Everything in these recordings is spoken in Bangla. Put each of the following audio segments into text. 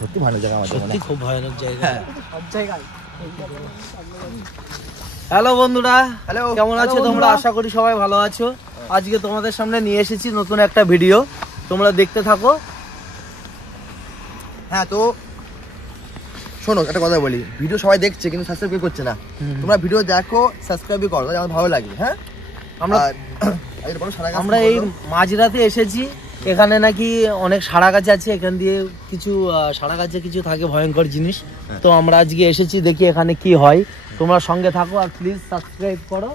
সত্যি ভয়ানক জায়গা, সত্যি খুব ভয়ানক জায়গা সব জায়গায়। হ্যালো বন্ধুরা, হ্যালো, কেমন আছো তোমরা? আশা করি সবাই ভালো আছো। আজকে তোমাদের সামনে নিয়ে এসেছি নতুন একটা ভিডিও, তোমরা দেখতে থাকো। হ্যাঁ, তো শোনো একটা কথা বলি, ভিডিও সবাই দেখছে কিন্তু সাবস্ক্রাইব করছে না। তোমরা ভিডিও দেখো, সাবস্ক্রাইব করো, আমার ভালো লাগে। হ্যাঁ, আমরা এই মাঝরাতে এসেছি। এখানে নাকি অনেক সারা গাছ আছে, এখান দিয়ে কিছু সারা গাছে কিছু থাকে ভয়ঙ্কর জিনিস। তো আমরা আজকে এসেছি, দেখি এখানে কি হয়। তোমরা সঙ্গে থাকো আর প্লিজ সাবস্ক্রাইব করো,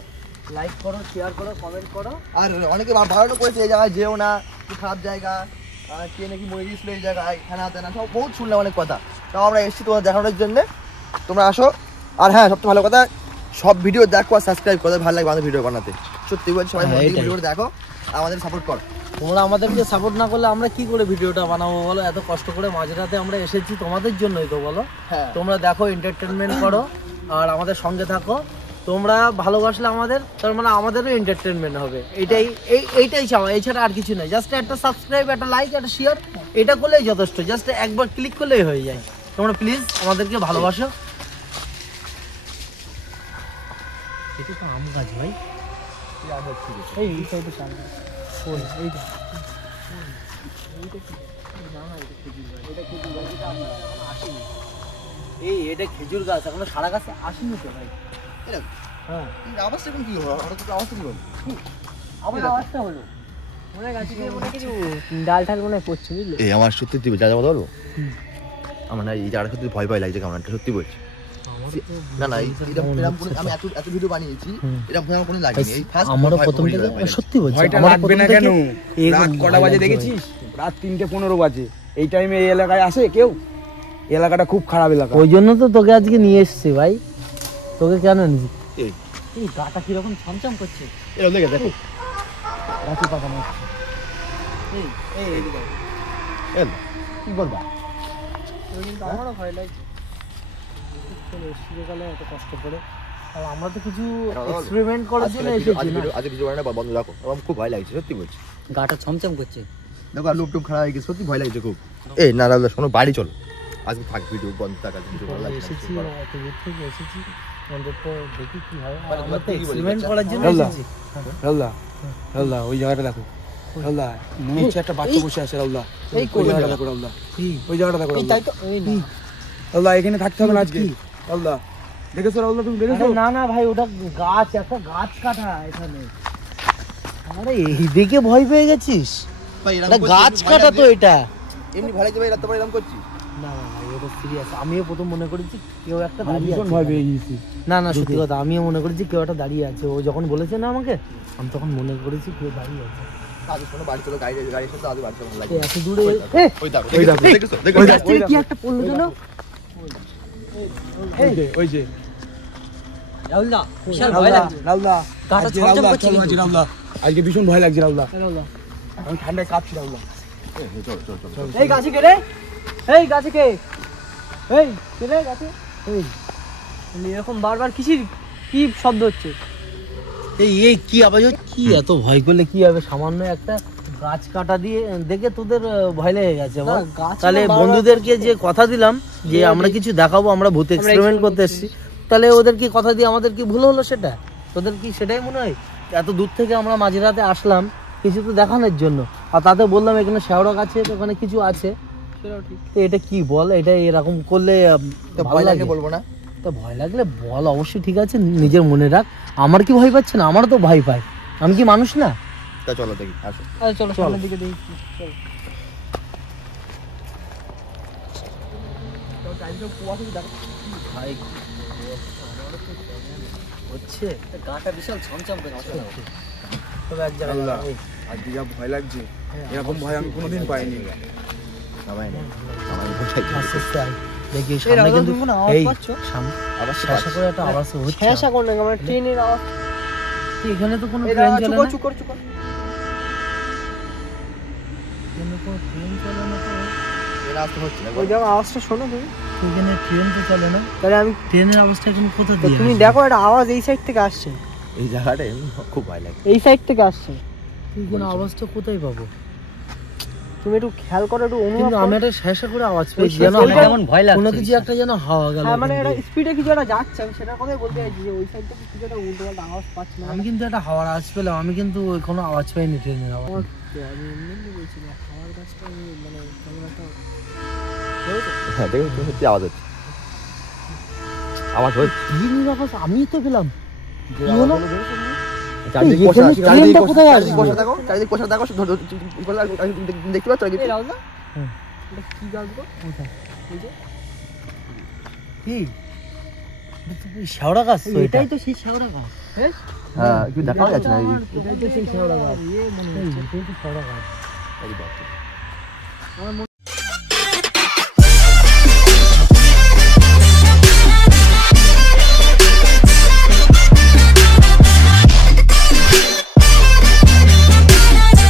লাইক করো, শেয়ার করো, কমেন্ট করো। আর অনেকে বারণও করেছে এই জায়গায় যেও না, খারাপ জায়গা, কে নাকি মরে গিয়েছিল এই জায়গায়, খানা তেনা সব বহুত শুনলাম অনেক কথা। তাও আমরা এসেছি তোমার দেখানোর জন্য, তোমরা আসো। আর হ্যাঁ, সবচেয়ে ভালো কথা, সব ভিডিও দেখো আর সাবস্ক্রাইব করো, ভালো লাগবে আমাদের ভিডিও বানাতে। সত্যি বলছি, সবাই ভিডিও দেখো, আমাদের সাপোর্ট করো। তোমরা আমাদেরকে সাপোর্ট না করলে আমরা কি করে ভিডিওটা বানাবো বলো? এত কষ্ট করে মাঝরাতে আমরা এসেছি তোমাদের জন্যই তো, বলো। হ্যাঁ, তোমরা দেখো, এন্টারটেনমেন্ট করো আর আমাদের সঙ্গে থাকো। তোমরা ভালোবাসলে আমাদের, তার মানে আমাদেরও এন্টারটেনমেন্ট হবে। এইটাই চাওয়া, এছাড়া আর কিছু নাই। জাস্ট একটা সাবস্ক্রাইব, একটা লাইক, একটা শেয়ার, এটা করলেই যথেষ্ট। জাস্ট একবার ক্লিক করলেই হয়ে যায়। তোমরা প্লিজ আমাদেরকে ভালোবাসো। এটা তো আম গাছ ভাই, এটা খেজুর গাছ, এখনো সারা গাছে আসেনি তো ভাই। হ্যাঁ, আওয়াজটা কি হলো? আওয়াজটা কি হলো? আমার আওয়াজটা হলো মনে হয় গাছে মনে কিছু ডাল ঠাল মনে পড়ছে, বুঝলে? এই আমার সত্যি তুই যা কথা বলবো, আমার না এই জায়গাটা সত্যি ভয় ভয় লাগছে কেমন একটা, সত্যি বলছি। না না, আমি এত ভিডিও বানিয়েছি, এরকম ভয় আমার কোনো লাগেনি। এই ফার্স্ট আমারও প্রথম থেকে সত্যি বলছি, ভয়টা লাগবে না কেন? রাত কটা বাজে দেখেছিস? রাত 3:15 বাজে। এই টাইমে এই এলাকায় আসে কেউ? এলাকাটা খুব খারাপ এলাকা, ওই জন্য তো তোকে আজকে নিয়ে এসেছি ভাই। তোকে কেন নিয়েছি? এই গাটা কিরকম ছমছম করছে, এরকম দেখে দেখো, রাতে পাকানো। কি বলবা? আমারও ভয় লাগছে, শীতকালে এত কষ্ট করে। আর আমরা তো কিছু এক্সপেরিমেন্ট করার জন্য এসেছি না। আজ ভিডিও বানানো বন্ধ রাখো, আমার খুব ভয় লাগছে, সত্যি বলছি। গাটা ছমছম করছে, দেখো আর লুপটুপ খারাপ হয়ে গেছে, সত্যি ভয় লাগছে খুব। এই না রাজা, শোনো, বাড়ি চলো, আজকে থাক ভিডিও বন্ধ থাক, আজকে ভিডিও ভালো লাগছে। এসেছি এত দূর থেকে এসেছি, আমাদের তো দেখি কি হয়। আমরা তো এক্সপেরিমেন্ট করার জন্য এসেছি। রাউলা ওই জায়গাটা দেখো, রাউলা মনে হচ্ছে একটা বাচ্চা বসে আছে। রাউলা এই কোন জায়গাটা দেখো, রাউলা ওই জায়গাটা দেখো, এই তাই তো, এই না রাউলা এখানে থাকতে হবে না আজকে। রাউলা দেখেছো? রাউলা তুমি দেখেছো? না না ভাই, ওটা গাছ, একটা গাছ কাটা এখানে। আরে এই দেখে ভয় পেয়ে গেছিস? এটা গাছ কাটা তো, এটা এমনি ভয় লাগছে ভাই, রাত পরে এরকম করছি। না না ভাই, এটা সিরিয়াস। আমিও প্রথম মনে করেছি কেউ একটা দাঁড়িয়ে ভীষণ আছে। ভয় পেয়ে গেছি। না না, সত্যি কথা, আমিও মনে করেছি কেউ একটা দাঁড়িয়ে আছে। ও যখন বলেছে না আমাকে, আমি তখন মনে করেছি কেউ দাঁড়িয়ে আছে। আজ শোনো, বাড়ি চলো, গাড়ি এসে আজ বাড়ি চলো, ভালো লাগছে। এত দূরে ওই দেখো, দেখেছো? দেখো কি একটা পড়লো যেন। ওই যে রাউলা, বিশাল ভয় লাগছে। রাউলা গাটা ছমছম করছে কিন্তু। রাউলা আজকে ভীষণ ভয় লাগছে। রাউলা আমি ঠান্ডায় কাঁপছি। রাউলা এই গাছে কে রে? এই গাছে কে? এই কে রে গাছে? এই এরকম বারবার কি শব্দ হচ্ছে? এই কি আওয়াজ হচ্ছে? কি এত ভয় করলে কি হবে? সামান্য একটা গাছ কাটা দিয়ে দেখে তোদের ভয় লেগে গেছে। তাহলে বন্ধুদেরকে যে কথা দিলাম যে আমরা কিছু দেখাবো, আমরা ভূত এক্সপেরিমেন্ট করতে এসেছি, তাহলে ওদের কি কথা দিয়ে আমাদের কি ভুল হলো? সেটা তোদের কি সেটাই মনে হয়? এত দূর থেকে আমরা মাঝরাতে আসলাম কিছু তো দেখানোর জন্য, আর তাতে বললাম এখানে শেওড়া গাছে, ওখানে কিছু আছে। এটা কি বল? এটা এরকম করলে ভয় লাগে বলবো না? তো ভয় লাগলে বল, অবশ্যই ঠিক আছে, নিজের মনে রাখ। আমার কি ভয় পাচ্ছে না? আমারও তো ভয় পায়, আমি কি মানুষ না? তা চলো দেখি, আসো। চলো সামনের দিকে দেখি। হচ্ছে গাটা বিশাল ছমছম করছে। তবে এক জায়গায় আজকে যা ভয় লাগছে, এরকম ভয় আমি কোনোদিন পাইনি। দেখি সামনে কিন্তু এই আবার শেষা করে একটা আওয়াজ হচ্ছে। শেষা কোন জায়গা? মানে ট্রেনের আওয়াজ। এখানে তো কোনো ট্রেন চলে না। চুকর এখানে কোনো ট্রেন চলে না তো। এর আওয়াজ হচ্ছে না। ওই জায়গা আওয়াজটা শোনো তুমি। এখানে ট্রেন তো চলে না, তাহলে আমি ট্রেনের আওয়াজটা এখন কোথা দিয়ে? তুমি দেখো, একটা আওয়াজ এই সাইড থেকে আসছে। এই জায়গাটা খুব ভয় লাগে, এই সাইড থেকে আসছে। এখানে আওয়াজটা কোথায় পাবো? তুমি একটু খেয়াল করো, একটু অনুভব কিন্তু করো। আমি একটা শেষে করে আওয়াজ ওই পেয়েছি শেষে যেন ওইটা- আমার ভয় লাগছে। কোনো কিছু একটা যেন হাওয়া গেল হ্যাঁ মানে এখান একটা দিয়ে। স্পিডে কিছু একটা যাচ্ছে, আমি সেটার কথাই বলতে চাইছি যে ওই সাইড থেকে কিছু একটা উল্টো পাল্টা আওয়াজ পাচ্ছি না। আমি কিন্তু একটা হাওয়ার আওয়াজ পেলাম, আমি কিন্তু কোনো আওয়াজ পাইনি ট্রেনের আওয়াজ। আমি এমনি বলছি না, খাওয়ার গাছটা আমি মানে কেমন একটা হ্যাঁ দেখুন সত্যি আওয়াজ হচ্ছে, আওয়াজ হচ্ছে। ট্রেনের আওয়াজ আমি তো পেলাম। কি হলো? চারিদিক এই বসা, এখানে চারিদিক ট্রেনটা বসা, কোথায় চারিদিক আসবে? বসা থাকো, চারিদিক বসা থাকো, দেখতে পাচ্ছ এই রাহুলদা, হুম। এটা কি গাছ গো? এই যে কি? এটা তো শেওড়া গাছ তো এটা। এটাই তো সেই শেওড়া গাছ। হ্যাঁ হ্যাঁ একটু দেখাও যাচ্ছে না এটাই তো সেই শেওড়া গাছ। ইয়ে মনে এই, হচ্ছে। এটাই তো শেওড়া গাছ। এই আমার